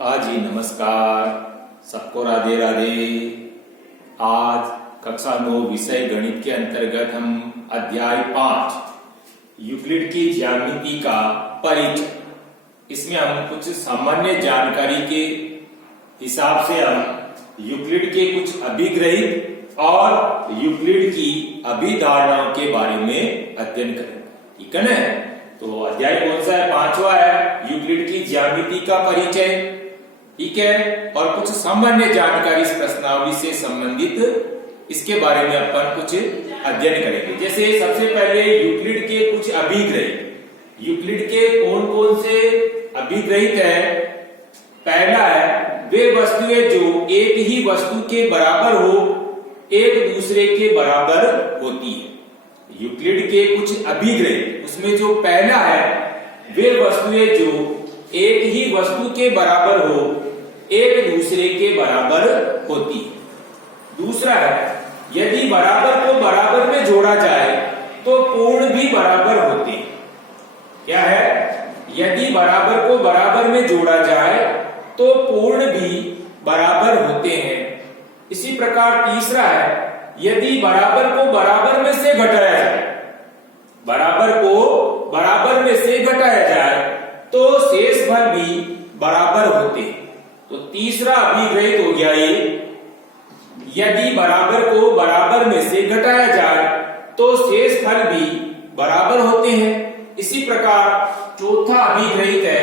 जी नमस्कार, सबको राधे राधे। आज कक्षा 9 विषय गणित के अंतर्गत हम अध्याय 5 यूक्लिड की ज्यामिति का परिचय, इसमें हम कुछ सामान्य जानकारी के हिसाब से हम यूक्लिड के कुछ अभिग्रहित और यूक्लिड की अभिधारणाओं के बारे में अध्ययन करेंगे। ठीक है ना? तो अध्याय कौन सा है? 5वां है, यूक्लिड की ज्यामिति का परिचय। ठीक है, और कुछ सामान्य जानकारी इस प्रश्नावली से संबंधित इसके बारे में अपन कुछ अध्ययन करेंगे। जैसे सबसे पहले यूक्लिड के कुछ अभिग्रहित। यूक्लिड के कौन कौन से अभिग्रहित है? पहला है, वे वस्तुएं जो एक ही वस्तु के बराबर हो, एक दूसरे के बराबर होती है। यूक्लिड के कुछ अभिग्रहित, उसमें जो पहला है, वे वस्तुएं जो एक ही वस्तु के बराबर हो, एक दूसरे के बराबर होती है। दूसरा है, यदि बराबर को बराबर में जोड़ा जाए तो पूर्ण भी बराबर होते हैं। क्या है? यदि बराबर को बराबर में जोड़ा जाए तो पूर्ण भी बराबर होते हैं। इसी प्रकार तीसरा है, यदि बराबर को बराबर में से घटाया जाए, बराबर को बराबर में से घटाया जाए तो शेष फल भी बराबर होते हैं। तो तीसरा अभिग्रहित हो गया ये, यदि बराबर को बराबर में से घटाया जाए तो शेष फल भी बराबर होते हैं। इसी प्रकार चौथा अभिग्रहित है,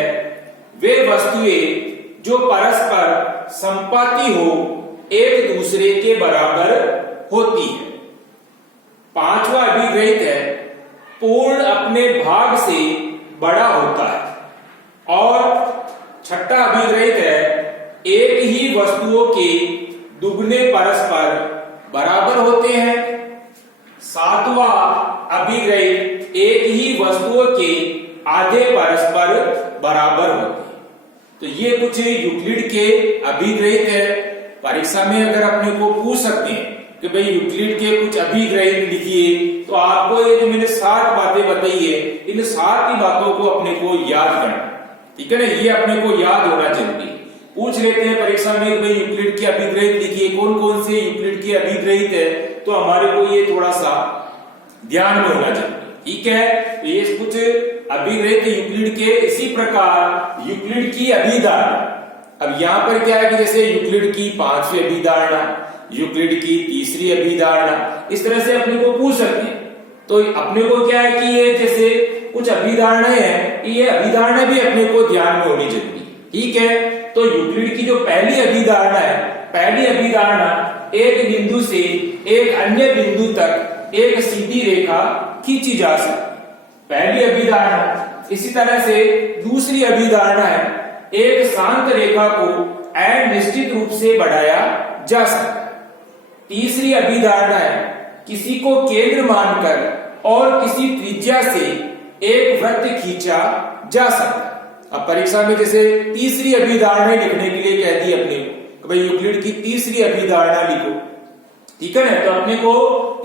वे वस्तुएं जो परस्पर संपाती हो, एक दूसरे के बराबर होती है। पांचवा अभिग्रहित है, पूर्ण अपने भाग से बड़ा होता है। और छठा अभिग्रहित है, एक ही वस्तुओं के दुगने परस्पर बराबर होते हैं। सातवां अभिग्रहित, एक ही वस्तुओं के आधे परस्पर बराबर होते हैं। तो ये कुछ यूक्लिड के अभिग्रहित है। परीक्षा में अगर अपने को पूछ सकते हैं कि भाई यूक्लिड के कुछ अभिग्रहित लिखिए, तो आपको ये जो मैंने 7 बातें बताई है, इन 7 ही बातों को अपने को याद करना। ठीक है ना? ये अपने को याद होना जरूरी। पूछ लेते हैं परीक्षा में भाई यूक्लिड के अभिग्रहित लिखिए, कौन कौन से यूक्लिड के अभिग्रहित है, तो हमारे को ये थोड़ा सा ध्यान में होना चाहिए। ठीक है? तो ये कुछ अभिग्रहित यूक्लिड के। इसी प्रकार यूक्लिड की अभिधारणा। अब यहाँ पर क्या है कि जैसे यूक्लिड की 5वीं अभिधारणा, यूक्लिड की 3री अभिधारणा, इस तरह से अपने को पूछ सकते हैं। तो अपने को क्या है कि ये जैसे कुछ अभिधारणाएं हैं, ये अभिधारणा भी अपने को ध्यान में होनी जरूरी। ठीक है? तो यूक्लिड की जो पहली अभिधारणा है, पहली अभिधारणा, एक बिंदु से एक अन्य बिंदु तक एक सीधी रेखा खींची जा सकती, पहली अभिधारणा। इसी तरह से दूसरी अभिधारणा है, एक शांत रेखा को अनिश्चित रूप से बढ़ाया जा सकता है। तीसरी अभिधारणा है, किसी को केंद्र मानकर और किसी त्रिज्या से एक वृत्त खींचा जा सकता है। अब परीक्षा में जैसे तीसरी अभिधारणा लिखने के लिए कह दी अपने को, भाई यूक्लिड की 3री अभिधारणा लिखो। ठीक है ना? तो अपने को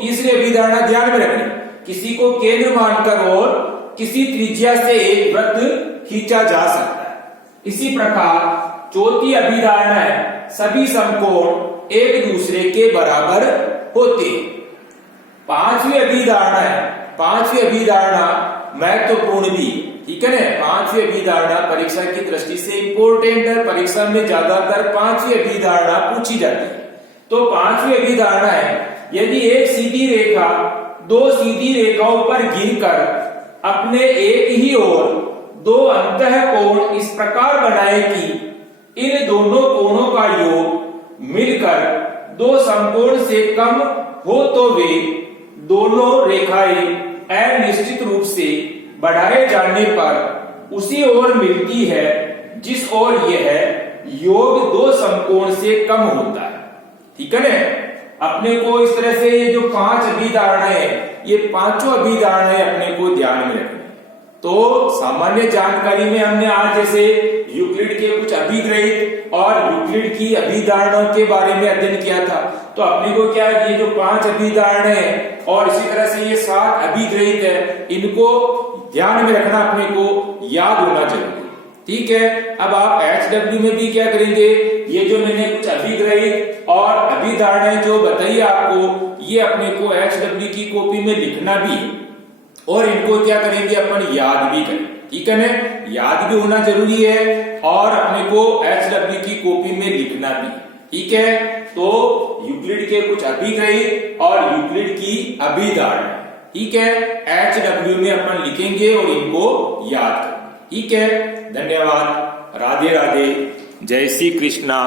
तीसरी अभिधारणा ध्यान में रखनी, किसी को केंद्र मानकर और किसी त्रिज्या से एक वृत्त खींचा जा सकता है। इसी प्रकार चौथी अभिधारणा है, सभी समकोण एक दूसरे के बराबर होते हैं। 5वीं अभिधारणा है, 5वीं अभिधारणा महत्वपूर्ण भी। ठीक है ना? 5वीं अभिधारणा परीक्षा की दृष्टि से इंपॉर्टेंट है। परीक्षा में ज्यादातर 5वीं अभिधारणा पूछी जाती है। तो 5वीं अभिधारणा है, यदि एक सीधी रेखा 2 सीधी रेखाओं पर गिरकर अपने एक ही ओर 2 अंतःकोण इस प्रकार बनाए कि इन दोनों कोणों का योग मिलकर 2 समकोण से कम हो, तो वे दोनों रेखाएं अनिश्चित रूप से बढ़ाए जाने पर उसी ओर मिलती है जिस ओर यह योग 2 समकोण से कम होता है। ठीक है ना? अपने को इस तरह से ये जो 5 अभिधारणाएं है, ये 5 अभिधारणाएं अपने को ध्यान में रखनी। तो सामान्य जानकारी में हमने आज जैसे यूक्लिड के कुछ अभिग्रहित और यूक्लिड की अभिधारणाओं के बारे में अध्ययन किया था। तो अपने को क्या है, ये जो 5 अभिधारणाएं हैं और इसी तरह से ये 7 अभिग्रहित है, इनको ध्यान में रखना अपने को याद होना चाहिए। ठीक है। अब आप HW में भी क्या करेंगे, ये जो मैंने कुछ अभिग्रहित और अभिधारणाएं जो बताई आपको, ये अपने को HW की कॉपी में लिखना भी और इनको क्या करेंगे अपन याद भी करें, ठीक है ना, याद भी होना जरूरी है और अपने को HW की कॉपी में लिखना भी, ठीक है। तो यूक्लिड के कुछ अभिग्रहित और यूक्लिड की अभिधारणा, ठीक है, HW में अपन लिखेंगे और इनको याद करेंगे, ठीक है। धन्यवाद। राधे राधे। जय श्री कृष्णा।